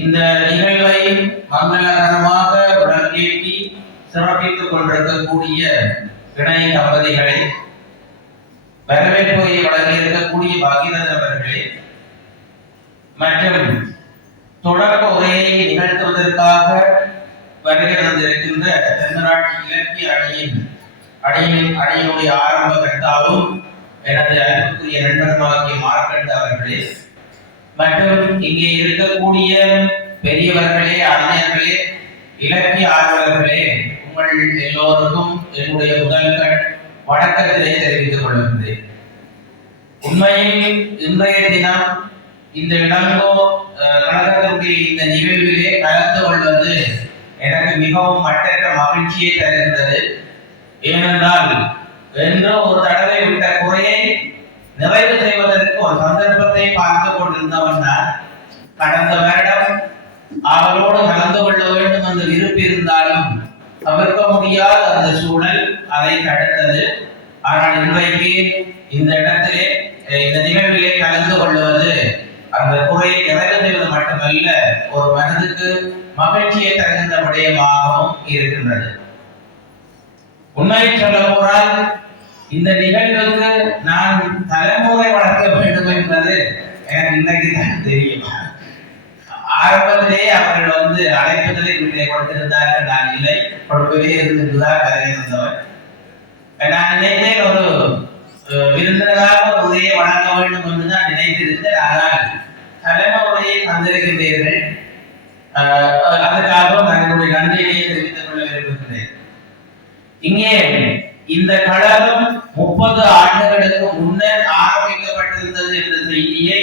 இந்த நிகழ்வை மங்களகரமாக விளக்கேற்றி சிறப்பித்துக் கொண்டிருக்கக்கூடிய இணை தம்பதிகளை, வரவேற்புரை வழங்கியிருக்கக்கூடிய பாகிரதன் அவர்களே மற்றும் தொடக்க உரையை நிகழ்த்துவதற்காக வருகை தந்திருக்கின்ற தென்மராட்சி இலக்கிய அணியினுடைய ஆரம்ப கர்த்தாவும் எனது அன்புக்குரிய நண்பருமாகிய மார்க்கண்ட அவர்களே மற்றும் இங்கே இருக்கக்கூடிய பெரியவர்களே, அறிஞர்களே, இலக்கிய ஆர்வலர்களே, உங்கள் எல்லோருக்கும் என்னுடைய முதல் வணக்கத்தினை தெரிவித்துக் கொள்கின்றேன். உண்மையில் இன்றைய தினம் இந்த இளங்கோ கழகத்தினுடைய இந்த நிகழ்விலே கலந்து கொள்வது எனக்கு மிகவும் மட்டற்ற மகிழ்ச்சியை தருகின்றது. ஏனென்றால் என்று ஒரு தடவை விட்ட குறையை நிறைவு செய்வதற்கு ஒரு சந்தர்ப்பத்தை பார்த்து கொண்டிருந்தவன் தான். கடந்த வருடம் அவரோடு கலந்து கொள்ள வேண்டும் என்று விருப்பம் இருந்தாலும் தவிர்க்க முடியாத அந்த சூழல் அதை தடுத்தது. ஆனால் இன்றைக்கு இந்த இடத்திலே இந்த நிகழ்விலே கலந்து கொள்வது அந்த குறையை நிறைவு செய்வது மட்டுமல்ல, ஒரு மனதுக்கு மகிழ்ச்சியை தருகின்ற விடயமாகவும் இருக்கின்றது. உண்மையை சொல்ல போனால் இந்த நிகழ்வுக்கு நான் தலைமுறை வளர்க்க வேண்டும் என்பது எனக்கு இன்றைக்கு தான் தெரியும். ஆரம்பத்திலேயே அவர்கள் அழைப்பதிலே வீட்டை கொடுத்திருந்தார்கள். நான் இல்லை, கொடுக்கவே இருந்துதான் கரையிருந்தவர். நான் நினைத்தேன் ஒரு விருந்தினராக உரையை வழங்க வேண்டும் என்றுதான் நினைத்திருந்தேன். ஆனால் தலைமுறையை தந்திருக்கின்றீர்கள். அதுக்காக நான் என்னுடைய நன்றியை தெரிவித்துக் கொள்ள விரும்புகிறேன். இங்கே இந்த கழகம் 30 ஆண்டுகளுக்கு முன்னர் ஆரம்பிக்கப்பட்டிருந்தது என்ற செய்தியை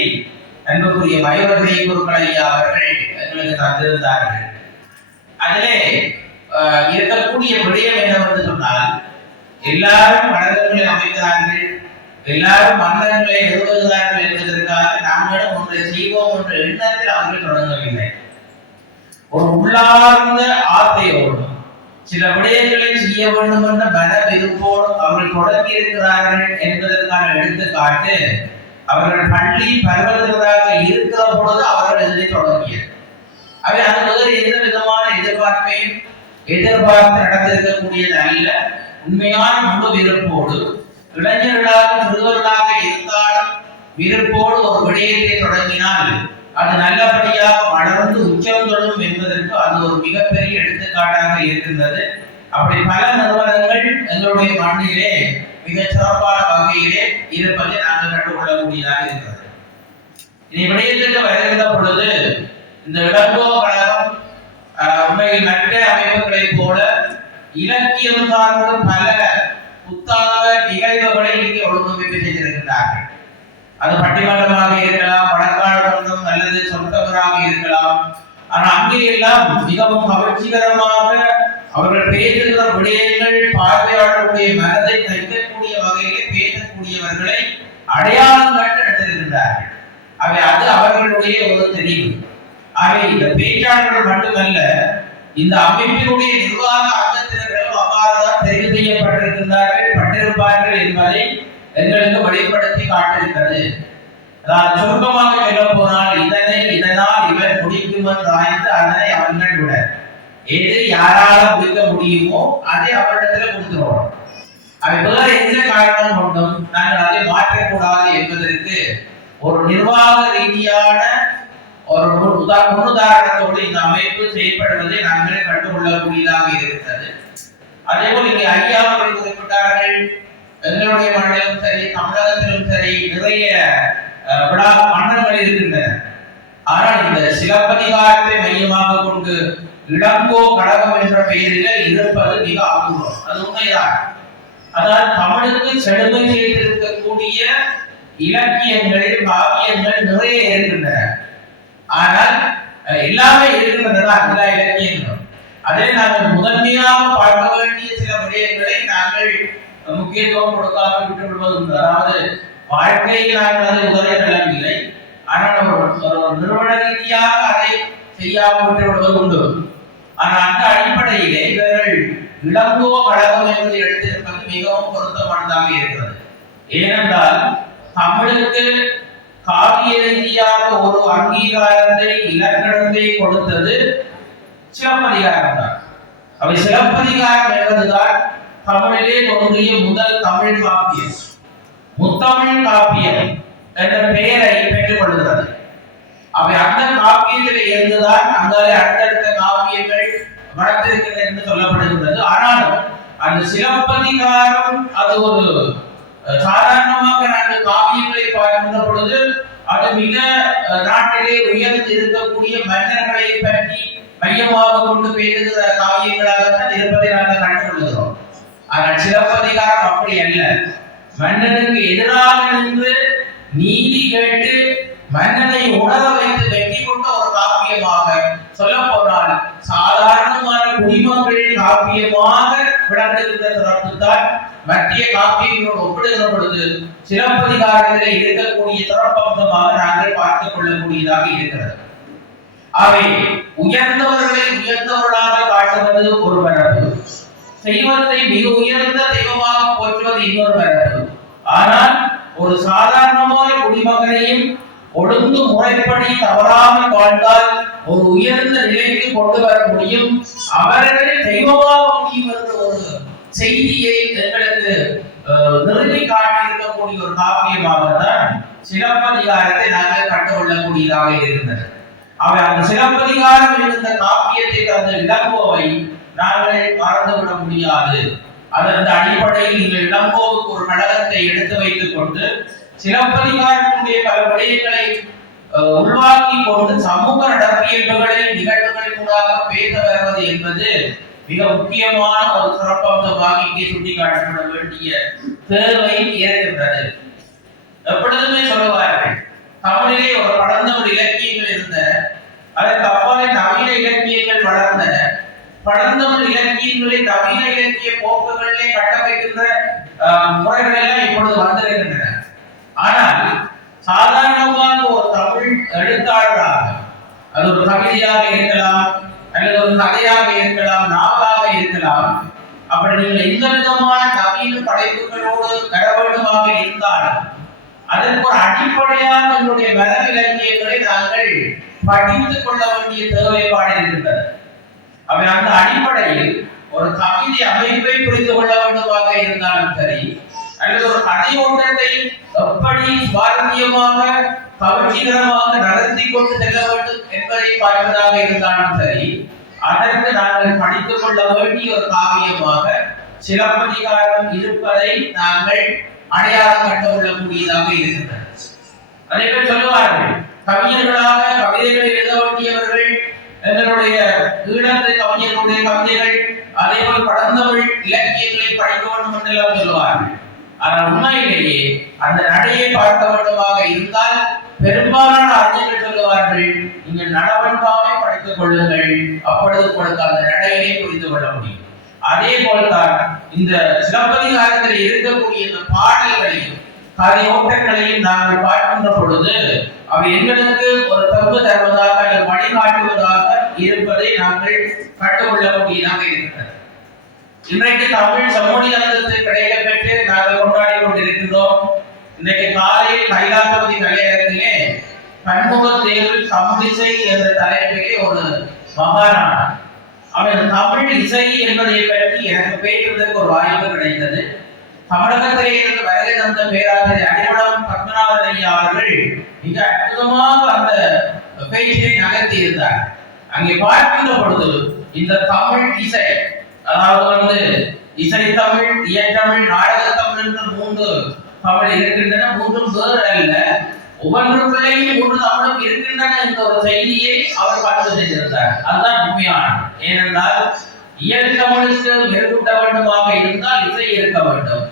அன்புக்குரிய மயூரகை குருக்களையா அவர்கள் எங்களுக்கு தந்திருந்தார்கள். அதிலே இருக்கக்கூடிய விடயம் என்னவென்று சொன்னால், எல்லாரும் கழகங்களை அமைக்கிறார்கள், எல்லாரும் மன்னர்களை நிறுவுகிறார்கள் என்பதற்காக நாங்களும் ஒன்றை செய்வோம் என்ற எண்ணத்தில் அவர்கள் தொடங்கவில்லை. ஒரு உள்ளார்ந்த ஆசையோடு சில விடயங்களை செய்ய வேண்டும் என்ற மன விருப்போடு அவர்கள் தொடங்கி இருக்கிறார்கள் என்பதற்கான எடுத்துக்காட்டு, அவர்கள் பள்ளி பருவத்தினராக இருக்கிற பொழுது அவர்கள் இதனை தொடங்கியது. அவை அது முதல் எந்த விதமான எதிர்பார்ப்பையும் எதிர்பார்த்து நடந்திருக்கக்கூடியது அல்ல. உண்மையான முழு விருப்போடு, இளைஞர்களாக சிறுவர்களாக இருந்தாலும் விருப்போடு ஒரு விடயத்தை தொடங்கினால் அது நல்லபடியாக வளர்ந்து உச்சம் தொடும் என்பதற்கு அது ஒரு மிகப்பெரிய எடுத்துக்காட்டாக இருக்கின்றது. அப்படி பல நிறுவனங்கள் எங்களுடைய மண்ணிலே மிக சிறப்பான வகையிலே இருப்பதை நாங்கள் கற்றுக்கொள்ளக்கூடியதாக இருக்கிறது. இனி விடயத்திற்கு வருகின்ற பொழுது இந்த இளங்கோ கழகம் உண்மையில் மற்ற அமைப்புகளைப் போல இலக்கியம் சார்ந்த பல புத்தாக்க நிகழ்வுகளை இங்கே ஒழுங்கமைப்பு செய்திருக்கின்றார்கள். அது பட்டிமன்றமாக இருக்கலாம், வழக்காடுமன்றம் அல்லது சொந்தவராக இருக்கலாம். ஆனால் அங்கே எல்லாம் மிகவும் கவர்ச்சிகரமாக அவர்கள் பேசுகிற விடயங்கள் பார்வையாளர்களுடைய மனதை தைக்கக்கூடிய வகையிலே பேசக்கூடியவர்களை அடையாளம் கண்டு எடுத்திருக்கின்றார்கள். அவை அது அவர்களுடைய ஒரு தெரிவு. அவை இந்த பேச்சாளர்கள் மட்டுமல்ல, இந்த அமைப்பினுடைய நிர்வாக அங்கத்தினர்களும் அவ்வாறுதான் தெரிவு செய்யப்பட்டிருக்கின்றார்கள், பட்டிருப்பார்கள் என்பதை எங்களுக்கு வெளிப்படுத்தி காட்டிருக்கிறது. சுருக்கமாக சொல்ல போனால், இதனால் இவன் முடிக்கும் என்று அதனை அவர்கள் விட எது யாரால முடிக்க முடியுமோ அதை அவரிடத்துல கொடுத்துருவோம். அவை வேற எந்த காரணம் கொண்டும் நாங்கள் அதை மாற்றக்கூடாது என்பதற்கு ஒரு நிர்வாக ரீதியான ஒரு முன்னுதாரணத்தோடு இந்த அமைப்பு செயல்படுவதை நாங்கள் கண்டுகொள்ளக்கூடியதாக இருக்கிறது. அதே போல் இங்கே ஐயா அவர்கள் குறிப்பிட்டார்கள், எங்களுடைய மண்ணிலும் சரி தமிழகத்திலும் சரி நிறைய விழா மன்னர்கள் இருக்கின்றன. ஆனால் இந்த சிலப்பதிகாரத்தை மையமாக கொண்டு இளங்கோ கழகம் என்ற பெயரில் இருப்பது மிக அபூர்வம். அது உண்மைதான். அதாவது தமிழுக்கு செழுமை செய்திருக்கக்கூடிய இலக்கியங்கள், காவியங்கள் நிறைய இருக்கின்றன. ஆனால் எல்லாமே இருக்கின்றன, எல்லா இலக்கியங்களும். அதே நாங்கள் முதன்மையாக பார்க்க வேண்டிய சில விடயங்களை நாங்கள் முக்கியத்துவம் கொடுக்காமல் விட்டு விடுவது உண்டு. அதாவது வாழ்க்கையில் நாங்கள் அதை உதவி தள்ளவில்லை, ஆனால் ஒரு நிறுவன ரீதியாக அதை செய்யாமல் விட்டு விடுவது உண்டு. ஆனால் அந்த அடிப்படையிலே இவர்கள் இளங்கோ கழகம் என்பதை எடுத்திருப்பது மிகவும் பொருத்தமானதாக இருக்கிறது. ஏனென்றால் தமிழுக்கு காவிய ரீதியாக ஒரு அங்கீகாரத்தை இலக்கணத்தை கொடுத்தது சிலப்பதிகாரம் தான். அவை சிலப்பதிகாரம் என்பதுதான் தமிழிலே தோன்றிய முதல் தமிழ் காப்பியம். முத்தமிழ் காப்பியம் என்ற பெயரை பெற்றுக் கொள்கிறது. அவை அந்த காப்பியத்திலே இருந்துதான் அங்கே அடுத்தடுத்த காப்பியங்கள் வளர்த்திருக்கிறது என்று சொல்லப்படுகிறது. ஆனாலும் அந்த சிலப்பதிகாரம் அது ஒரு சாதாரணமாக நாங்கள் காவியங்களை பார்க்கின்ற பொழுது அது மிக நாட்டிலே உயர்ந்து இருக்கக்கூடிய மன்னர்களை பற்றி மையமாக கொண்டு பேசுகிற காவியங்களாகத்தான் இருப்பதை நாங்கள் கண்டுகொள்கிறோம். ஆனால் சிலப்பதிகாரம் அப்படி அல்ல. மன்னனுக்கு எதிராக நின்று நீதி கேட்டு மன்னனை உணர வைத்து வெற்றி கொண்ட ஒரு காப்பியமாக சொல்ல போனால் சாதாரணமான குடிமக்கள் காப்பியமாக விளங்குகின்ற சிறப்பு தான் மத்திய காப்பியங்களோடு ஒப்பிடுகிற பொழுது சிலப்பதிகாரத்திலே இருக்கக்கூடிய சிறப்பம்சமாக நாங்கள் பார்த்துக் கொள்ளக்கூடியதாக இருக்கிறது. அவை உயர்ந்தவர்களை உயர்ந்தவர்களாக காட்டுவது ஒரு மரபு, தெய்வத்தை மிக உயர்ந்த தெய்வமாக போற்றுவது இன்னொரு மரபு. ஆனால் ஒரு சாதாரணமான குடிமகனையும் ஒழுங்கு முறைப்படி தவறாமல் வாழ்ந்தால் ஒரு உயர்ந்த நிலைக்கு கொண்டு வர முடியும், அவர்களை தெய்வமாக முடியும் என்ற ஒரு செய்தியை எங்களுக்கு நிறுத்தி காட்டியிருக்கக்கூடிய ஒரு காப்பியமாக தான் சிலப்பதிகாரத்தை நாங்கள் கண்டுகொள்ளக்கூடியதாக இருக்கின்றது. அவை அந்த சிலப்பதிகாரம் என்ற காப்பியத்தை தந்த இளங்கோவை நாங்கள் மறந்துவிட முடியாது. அதன் அடிப்படையில் நீங்கள் இளங்கோவுக்கு ஒரு கடகத்தை எடுத்து வைத்துக் கொண்டு சிலப்பதிகாரத்தினுடைய பல விடயங்களை உள்வாங்கி கொண்டு சமூக நடப்பியல்புகளை நிகழ்வுகளின் மூலமாக பேச வருவது என்பது மிக முக்கியமான ஒரு சிறப்பம்சமாக இங்கே சுட்டிக்காட்டப்பட வேண்டிய தேவை இருக்கின்றது. எப்பொழுதுமே சொல்லுவார்கள், தமிழிலே ஒரு பழந்தமிழ் இலக்கியங்கள் இருந்தன, அதற்கு அப்பாலே நவீன இலக்கியங்கள் வளர்ந்தன. பழந்தமிழ் இலக்கியங்களை நவீன இலக்கிய போக்குகளிலே கட்டமைக்கின்ற முறைகள் எல்லாம் இப்பொழுது வந்திருக்கின்றன. ஆனால் சாதாரணமாக ஒரு தமிழ் எழுத்தாளராக, அது ஒரு கவிதையாக இருக்கலாம் அல்லது ஒரு கதையாக இருக்கலாம், நாவலாக இருக்கலாம், அப்படி நீங்கள் எந்த விதமான நவீன படைப்புகளோடு பெற வேண்டுமாக இருந்தாலும் அதற்கு ஒரு அடிப்படையாக நம்முடைய மரபு இலக்கியங்களை நாங்கள் படித்துக் கொள்ள வேண்டிய தேவைப்பாடு இருக்கின்றது. அவை அந்த அடிப்படையில் ஒரு கவிதை அமைப்பை புரிந்து கொள்ள வேண்டுமாக இருந்தாலும் சரி, அல்லது ஒரு கதை ஓட்டத்தை எப்படி சுவாரஸ்யமாக கவர்ச்சிகரமாக நடத்தி கொண்டு செல்ல வேண்டும் என்பதை பார்ப்பதாக இருந்தாலும் சரி, அதற்கு நாங்கள் படித்துக் கொள்ள வேண்டிய ஒரு காவியமாக சிலப்பதிகாரம் இருப்பதை நாங்கள் அடையாளம் கண்டுகொள்ளக்கூடியதாக இருக்கின்றன. அதே போல் சொல்லுவார்கள், கவிஞர்களாக கவிதைகளை எழுத வேண்டியவர்கள் எங்களுடைய ஈழத்து கவிஞர்களுடைய கவிதைகள், அதே போல் பழந்தமிழ் இலக்கியங்களை படிக்க வேண்டும் என்றெல்லாம் சொல்லுவார்கள். ஆனால் உண்மையிலேயே அந்த நடையை பார்க்க வேண்டுமாக இருந்தால் பெரும்பாலான அறிஞர்கள் சொல்லுவார்கள், நீங்கள் நடவன்பாவை படித்துக் கொள்ளுங்கள், அப்பொழுது உங்களுக்கு அந்த நடையினை புரிந்து கொள்ள முடியும். அதே போல்தான் இந்த சிலப்பதிகாரத்தில் இருக்கக்கூடிய இந்த பாடல்களையும் கதை ஓட்டங்களையும் நாங்கள் பார்க்கின்ற பொழுது அவை எங்களுக்கு ஒரு தப்பு தருவதாக அல்லது வழிகாட்டுவதாக இருப்பதை நாங்கள் கண்டுகொள்ளக்கூடியதாக இருக்கிறது. இன்றைக்கு தமிழ் செம்மொழி அந்தஸ்து கிடைக்க பெற்று நாங்கள் கொண்டாடி கொண்டிருக்கின்றோம். இன்றைக்கு காலையில் கைலாசபதி கலையரங்கிலே பன்முக தேர்வு தமிழிசை என்ற தலைப்பிலே ஒரு மகாநாடு, அவன் தமிழ் இசை என்பதை பற்றி எனக்கு பேசுவதற்கு ஒரு வாய்ப்பு கிடைத்தது. தமிழகத்திலே இருந்து வருகை தந்த பேராசிரியர் அடிமடம் பத்மநாபன் ஐயா அவர்கள் மிக அற்புதமாக அந்த பேச்சினை நகர்த்தி இருந்தார். அங்கே பார்க்கின்ற பொழுது இந்த தமிழ் இசை, அதாவது இசை தமிழ், இயற்றமிழ், நாடக தமிழ் என்று 3 தமிழ் இருக்கின்றன. 3 வேறு அல்ல, ஒவ்வொன்றுக்குள்ளேயும் 3 தமிழும் இருக்கின்றன என்ற ஒரு செய்தியை அவர் பதிவு செய்திருந்தார். அதுதான் உண்மையானது. ஏனென்றால் இயல் தமிழுக்கு மெருகூட்ட வேண்டுமாக இருந்தால் இசை இருக்க வேண்டும்.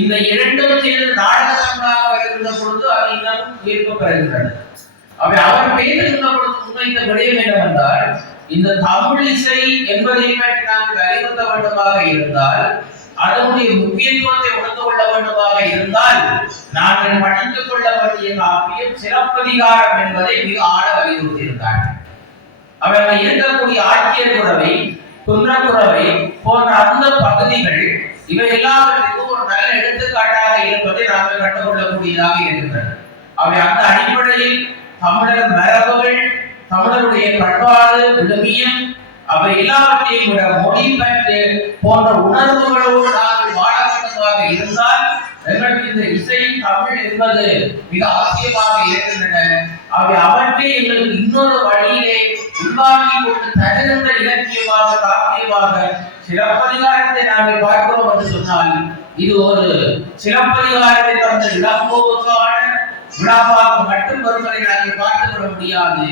இந்த இரண்டும் சேர்ந்து நாடக தமிழாக இருந்த பொழுது அது இன்னும் உயிர்ப்பு பெறுகின்றன. அவை அவர் பேசுகின்ற பொழுது முன்வைத்த விடயம் என்னவென்றால், இந்த தமிழ் இசை என்பதை பற்றி நாங்கள் வலியுறுத்த வேண்டுமாக இருந்தால், அதனுடைய முக்கியத்துவத்தை உணர்ந்து கொள்ள வேண்டுமாக இருந்தால், நாங்கள் படித்துக் கொள்ள வேண்டிய காப்பியம் சிலப்பதிகாரம் என்பதை மிக ஆழ வலியுறுத்தியிருந்தார்கள். அவர்கள் இருக்கக்கூடிய ஆட்சியர் குறவை, குன்றக்குறவை போன்ற அந்த பகுதிகள் இவை எல்லாவற்றிற்கும் ஒரு நல்ல எடுத்துக்காட்டாக இருப்பதை நாங்கள் கண்டுகொள்ளக்கூடியதாக இருக்கின்றன. அவை அந்த அடிப்படையில் தமிழர் மரபுகள், தமிழருடைய பண்பாடு, விழுமியம், அவை எல்லாவற்றையும் விட மொழி பற்று போன்ற உணர்வுகளோடு நாங்கள் வாழப்பட்டதாக இருந்தால் எங்களுக்கு இந்த இசை தமிழ் என்பது மிக அவசியமாக இருக்கின்றன. அவை அவற்றை எங்களுக்கு இன்னொரு வழியிலே உள்வாங்கி கொண்டு தகுந்த இலக்கியமாக, காப்பியமாக சிலப்பதிகாரத்தை நாங்கள் பார்க்கிறோம் என்று சொன்னால் இது ஒரு சிலப்பதிகாரத்தை தந்த இளங்கோவுக்கான விழாவாக மட்டும் வருவதை நாங்கள் பார்த்துவிட முடியாது.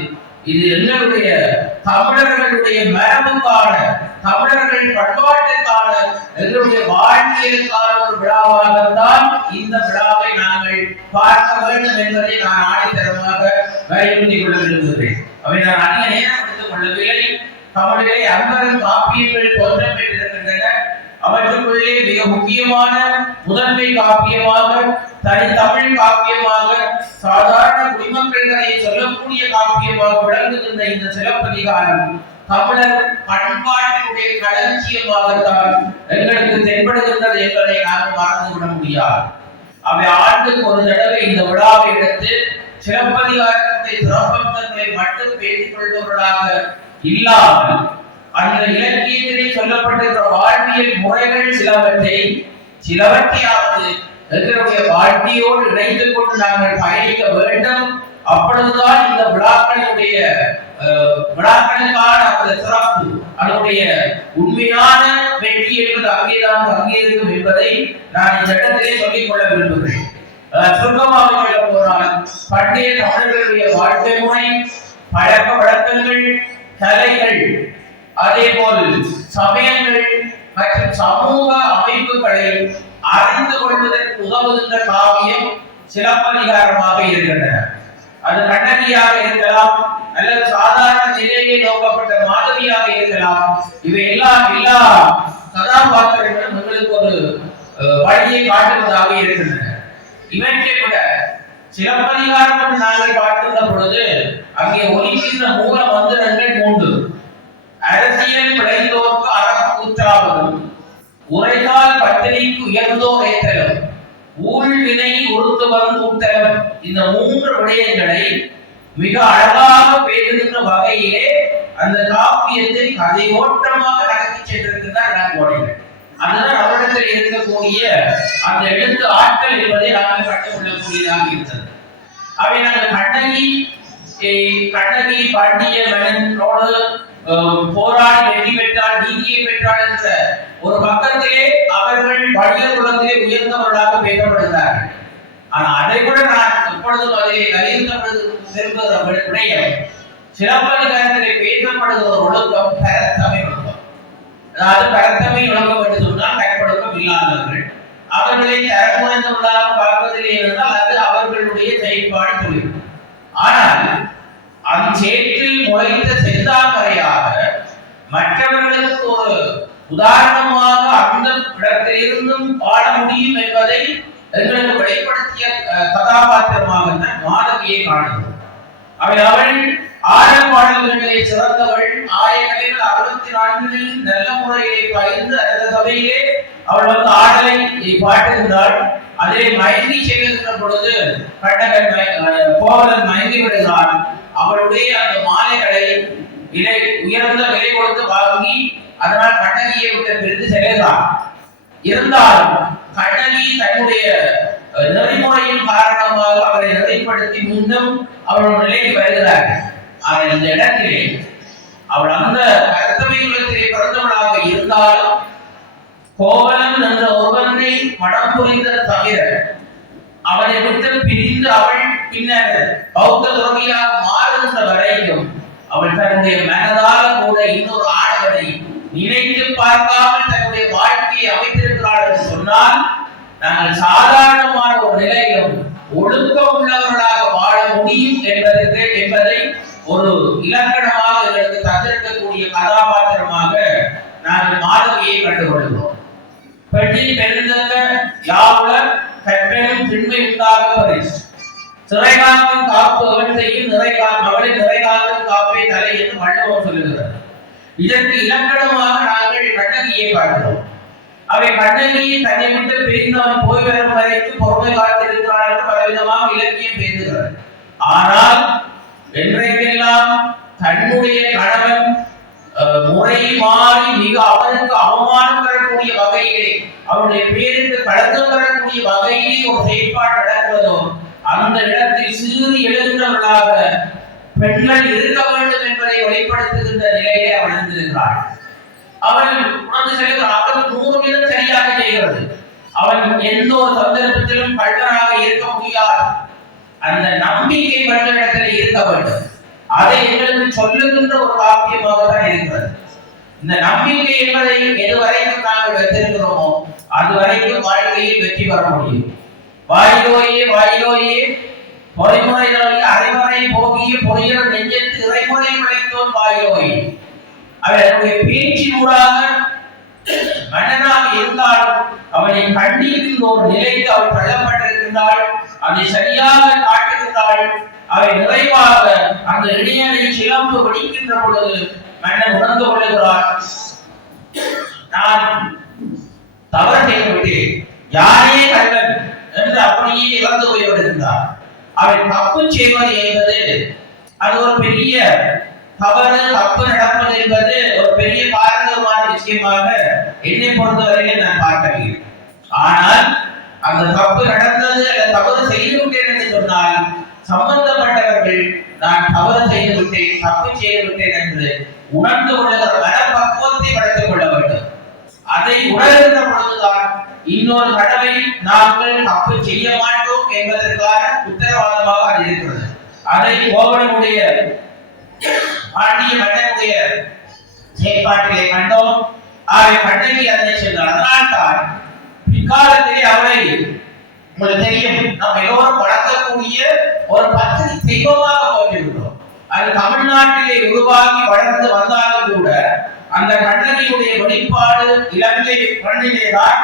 இது எங்களுடைய தமிழர்களுடைய மரபுக்கான, தமிழர்கள் பண்பாட்டுக்கான, எங்களுடைய வாழ்வியலுக்கான ஒரு விழாவாகத்தான் இந்த விழாவை நாங்கள் பார்க்க வேண்டும் என்பதை நான் ஆணித்தரமாக வலியுறுத்தி கொள்ள விரும்புகிறேன். அவை நான் அதிக நேரம் எடுத்துக் கொள்ளவில்லை. தமிழிலே 50 காப்பியங்கள் தோற்றம் பெற்றிருக்கின்றன. அவற்றுக்குள்ளே மிக முக்கியமான முதன்மை காப்பியமாக, தனித்தமிழ் காப்பியமாக, சாதாரண குடிமக்களை சொல்லக்கூடிய காப்பியமாக விளங்குகின்ற இந்த சிலப்பதிகாரம் தமிழர் பண்பாட்டினுடைய களஞ்சியமாகத்தான் எங்களுக்கு தென்படுகின்றது என்பதை நாம் மறந்துவிட முடியாது. அவை ஆண்டுக்கு ஒரு தடவை இந்த விழாவை எடுத்து சிலப்பதிகாரத்துடைய சிறப்பம்சங்களை மட்டும் பேசிக் கொள்பவர்களாக இல்லாமல் அந்த இலக்கியத்திலே சொல்லப்பட்டிருக்கிற வாழ்வியல் முறைகள் சிலவற்றையாவது எங்களுடைய வாழ்க்கையோடு இணைத்துக் கொண்டு நாங்கள் பயணிக்க வேண்டும். அப்பொழுதுதான் இந்த விழாக்களுக்கான அந்த சிறப்பு, அதனுடைய உண்மையான வெற்றி என்பது அங்கேதான் தங்கியிருக்கும் என்பதை நான் இந்த இடத்திலே சொல்லிக் கொள்ள விரும்புகிறேன். சுருக்கமாக சொல்ல போனால் பண்டைய தமிழர்களுடைய வாழ்க்கை முறை, பழக்க வழக்கங்கள், கலைகள், அதே போல் சமயங்கள் மற்றும் சமூக அமைப்புகளை அறிந்து கொள்வதற்கு உதவுகின்ற காவியம் சிலப்பதிகாரமாக இருக்கின்றன. அது கண்ணகியாக இருக்கலாம், அல்லது சாதாரண நிலையை நோக்கப்பட்ட மாதவியாக இருக்கலாம். இவை எல்லா கதாபாத்திரங்களும் உங்களுக்கு ஒரு வழியை காட்டுவதாக இருக்கின்றன. இவற்றை விட சிலப்பதிகாரம் என்று நாங்கள் பார்க்கின்ற பொழுது அங்கே ஒலிக்கின்ற மூல மந்திரங்கள் 3. அரசியல் விளைந்தோர்க்கு அறக்கூற்றாவதும், உரைத்தால் பத்திரிக்கு உயர்ந்தோர் ஏத்தலும், ஊழ்வினை உறுத்துவன் ஊத்தலும். இந்த 3 விடயங்களை மிக அழகாக பேசுகின்ற வகையிலே அந்த காப்பியத்தை கதை ஓட்டமாக நடத்தி சென்றிருக்கிறார் இளங்கோவடிகள். அதுதான் அவரிடத்தில் இருக்கக்கூடிய அந்த எழுத்து ஆற்றல் என்பதை நாங்கள் கற்றுக்கொள்ளக்கூடியதாக இருந்தது. அவை நாங்கள் கண்ணகி பாண்டிய மன்னனோடு போராடி வெற்றி பெற்றால், நீதியை பெற்றால் என்ற ஒரு பக்கத்திலே அவர்கள் வணிகர் குலத்திலே உயர்ந்தவர்களாக பேசப்படுகிறார்கள். ஆனால் அதை கூட நான் எப்பொழுதும் அதை வலியுறுத்தப்படுகிற விடயம், சிலப்பதிகாரத்திலே பேசப்படுகிற ஒழுக்கம் பரத்தமை ஒழுக்கம். அதாவது பரத்தமை ஒழுக்கம் என்று சொன்னால் கைப்பொழுக்கம் இல்லாதவர்கள், அவர்களை தரமுறைந்தவர்களாக பார்ப்பதிலே இருந்தால் அது அவர்களுடைய செயல்பாடு தொழில். ஆனால் அச்சேற்றில் முளைத்த செந்தாமரையாக மற்றவர்களுக்கு ஒரு உதாரணமாக அந்த இடத்திலிருந்தும் வாழ முடியும் என்பதை எங்களுக்கு வெளிப்படுத்திய கதாபாத்திரமாக மாதவியை காணுகிறோம். அவள் ஆழப்பாடல்களிலே சிறந்தவள். 1464 நல்ல முறையை பயிர்ந்து அந்த சபையிலே அவள் ஆடலை பாட்டுகின்றாள். அதிலே மயங்கி செல்கின்ற பொழுது கோவலன் மயங்கி விடுகிறான். அவளுடைய அந்த மாலைகளை உயர்ந்த விலை கொடுத்து வாங்கி அதனால் கண்ணகியை விட்டு பிரிந்து செல்கிறான். இருந்தாலும் கண்ணகி தன்னுடைய நெறிமுறையின் காரணமாக அவரை நெறிப்படுத்தி மீண்டும் அவளுடைய நிலைக்கு வருகிறார். ஆனால் இந்த இடத்திலே அவள் அந்த கர்த்தமை குலத்திலே பிறந்தவளாக இருந்தாலும் கோவலன் என்ற ஒருவனை மனம் புரிந்த தவிர அவனை விட்டு பிரிந்து அவள் பின்னர் பௌத்த துறவியாக மாறுகின்ற வரைக்கும் அவள் தன்னுடைய மனதால கூட இன்னொரு ஆடவனை நினைத்து பார்க்காமல் தன்னுடைய வாழ்க்கையை அமைத்திருக்கிறாள் என்று சொன்னால் நாங்கள் சாதாரணமான ஒரு நிலையிலும் ஒழுக்கம் உள்ளவர்களாக வாழ முடியும் என்பதை ஒரு இலக்கணமாக எங்களுக்கு தந்திருக்கக்கூடிய கதாபாத்திரமாக நாங்கள் மாதவியை கண்டுகொள்கிறோம். பெண்ணின் பெருந்தக்க யாவுல கற்பெனும் திண்மை உண்டாக பரிசு சிறைகாக்கும் காப்பு அவன் செய்யும் அவளை நிறைகாக்கும் காப்பை தலை என்று வள்ளுவம் சொல்லுகிறார். இதற்கு இலக்கணமாக நாங்கள் கண்ணகியை பார்க்கிறோம். அவை கண்ணகி தன்னை விட்டு பிரிந்தவன் போய் வரும் வரைக்கும் பொறுமை காத்திருக்கிறான் என்று பலவிதமாக இலக்கியம் பேசுகிறது. ஆனால் என்றைக்கெல்லாம் தன்னுடைய கணவன் முறை மாறி மிக அவனுக்கு அவமானம் தரக்கூடிய வகையிலே அவனுடைய பேருக்கு கலந்தம் தரக்கூடிய வகையிலே ஒரு செயற்பாடு நடக்கிறதோ அந்த இடத்தில் சீறி எழுகின்றவர்களாக பெண்கள் இருக்க வேண்டும் என்பதை வெளிப்படுத்துகின்ற நிலையிலே அவள் இருந்திருக்கிறாள். அவள் உணர்ந்து செல்கிறாள். அவள் 100% சரியாக செய்கிறது. அவன் எந்த ஒரு சந்தர்ப்பத்திலும் கள்ளனாக இருக்க முடியாது. அந்த நம்பிக்கை பெண்களிடத்தில் இருக்க வேண்டும். அதை எங்களுக்கு சொல்லுகின்ற ஒரு காப்பியமாக தான் இருக்கிறது. இந்த நம்பிக்கை என்பதை எதுவரைக்கும் நாங்கள் வைத்திருக்கிறோமோ அதுவரைக்கும் வாழ்க்கையில் வெற்றி பெற முடியும். வாயிலோயே வாயிலோயே பொறிமுறை அரைமுறை போகிய பொறியர் நெஞ்சத்து இறைமுறை விளைத்தோன் வாயிலோயே. அவருடைய பேச்சினூடாக மன்னனாக இருந்தாலும் அவனை கண்டிருக்கின்ற ஒரு நிலைக்கு அவள் தள்ளப்பட்டிருக்கின்றாள். அதை சரியாக காட்டுகின்றாள். அவை நிறைவாக அந்த இடையனை சிலம்பு வெடிக்கின்ற பொழுது மன்னன் உணர்ந்து கொள்கிறார், நான் தவறு செய்துவிட்டேன், யாரே கள்ளன் என்று அப்படியே இறந்து போய் வருகின்றார். அவன் தப்பு செய்வது என்பது அது ஒரு பெரிய தவறு, தப்பு நடப்பது என்பது ஒரு பெரிய பாரதூரமான விஷயமாக என்னை பொறுத்தவரையிலே நான் பார்க்கவில்லை. ஆனால் அந்த தப்பு நடந்தது அல்லது தவறு செய்து விட்டேன் என்று சொன்னால் சம்பந்தப்பட்டவர்கள் நான் தவறு செய்து விட்டேன், தப்பு செய்து விட்டேன் என்று உணர்ந்து கொள்ளுகிற மனப்பக்குவத்தை வளர்த்துக் கொள்ள வேண்டும். அதை உணர்கின்ற பொழுதுதான் இன்னொரு தடவை நாங்கள் தப்பு செய்ய மாட்டோம் என்பதற்கான உத்தரவாதமாக அது இருக்கிறது. அதை கோவனுடைய பாண்டிய மன்னனுடைய செயற்பாட்டிலே கண்டோம். அவை கண்ணகி அதனை சென்றார். அதனால்தான் பிற்காலத்திலே அவரை உங்களுக்கு தெரியும், நாம் எல்லோரும் வளர்க்கக்கூடிய ஒரு பத்திரி தெய்வமாக போய்விடுகிறோம். அது தமிழ்நாட்டிலே உருவாகி வளர்ந்து வந்தாலும் கூட அந்த கண்ணகியுடைய வெளிப்பாடு இலங்கை மண்ணிலேதான்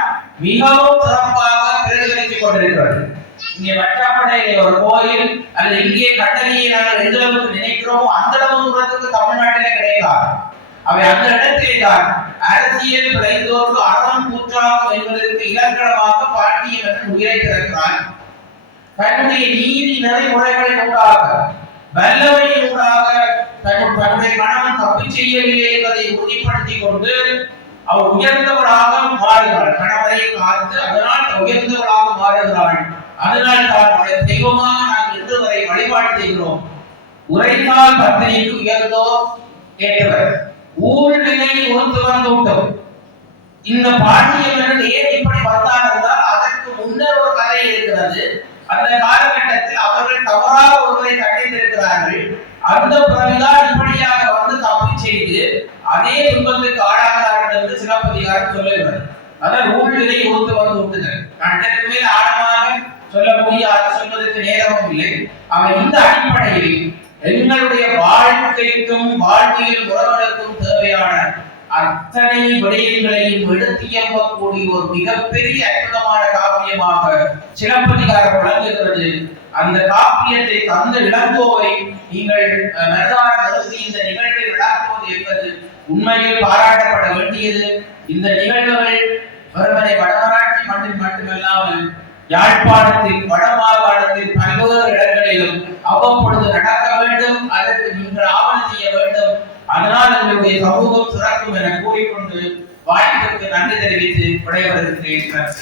மிகவும் சிறப்பாக பிரதிபலித்துக் கொண்டிருக்கிறது. இங்கே வட்டாப்படையிலே ஒரு கோயில் அல்லது இங்கே கண்ணகியை நாங்கள் எந்த அளவுக்கு நினைக்கிறோமோ அந்த அளவு தூரத்துக்கு தமிழ்நாட்டிலே கிடைக்காது. அவை அந்த இடத்திலே தான் அரசியல் பிழைத்தோருக்கு அறம் கூற்றாகும் என்பதற்கு இலக்கணமாக பாண்டிய மன்னன் உயிரை திறக்கிறான். தன்னுடைய நீதி நடைமுறைகளின் ஊடாக வல்லமையின் ஊடாக தன்னுடைய கணவன் தப்பு செய்யவில்லை என்பதை உறுதிப்படுத்திக் கொண்டு அவர் உயர்ந்தவராக மாறுகிறாள். கணவரை காத்து அதனால் உயர்ந்தவராக மாறுகிறாள். அதனால் தான் தெய்வமாக நாம் இன்று வரை வழிபாடு செய்கிறோம். உரைத்தால் பத்திரிக்கு உயர்ந்தோ கேட்டவர் ஊழ்வினை உறுத்து வந்து விட்டோம். இந்த பாண்டிய மன்னன் ஏன் இப்படி வந்தார் என்றால் அதற்கு முன்னர் ஒரு கதை இருக்கிறது. அந்த காலகட்டத்தில் அவர்கள் தவறாக ஒருவரை கண்டித்திருக்கிறார்கள். அந்த பிறகுதான் இப்படியாக வந்து தப்பு செய்து அதே துன்பத்துக்கு ஆளாகிறார்கள் என்று சிலப்பதிகாரம் சொல்லுகிறது. அதான் ஊழ்வினை உறுத்து வந்து விட்டுகள். நான் இதற்கு மேல் ஆழமாக சொல்லக்கூடிய அதை சொல்வதற்கு நேரமும் இல்லை. அவன் இந்த அடிப்படையில் எங்களுடைய வாழ்க்கைக்கும் வாழ்வியல் உறவுகளுக்கும் தேவையான அத்தனை விடயங்களையும் எடுத்தியம்பக்கூடிய ஒரு மிகப்பெரிய அற்புதமான காப்பியமாக சிலப்பதிகாரம் விளங்குகிறது. அந்த காப்பியத்தை தந்த இளங்கோவை நீங்கள் மனதார கருதி இந்த நிகழ்வை நடாத்துவது என்பது உண்மையில் பாராட்டப்பட வேண்டியது. இந்த நிகழ்வுகள் வெறுமனை வடமராட்சி மண்ணில் மட்டுமல்லாமல் யாழ்ப்பாணத்தில் வடமாகாணத்தில் பல்வேறு இடங்களிலும் அவ்வப்பொழுது நடக்க வேண்டும். அதற்கு நீங்கள் ஆவணம் செய்ய வேண்டும். அதனால் எங்களுடைய சமூகம் சிறக்கும் என கூறிக்கொண்டு வாய்ப்புக்கு நன்றி தெரிவித்து விடைபெறுகிறேன்.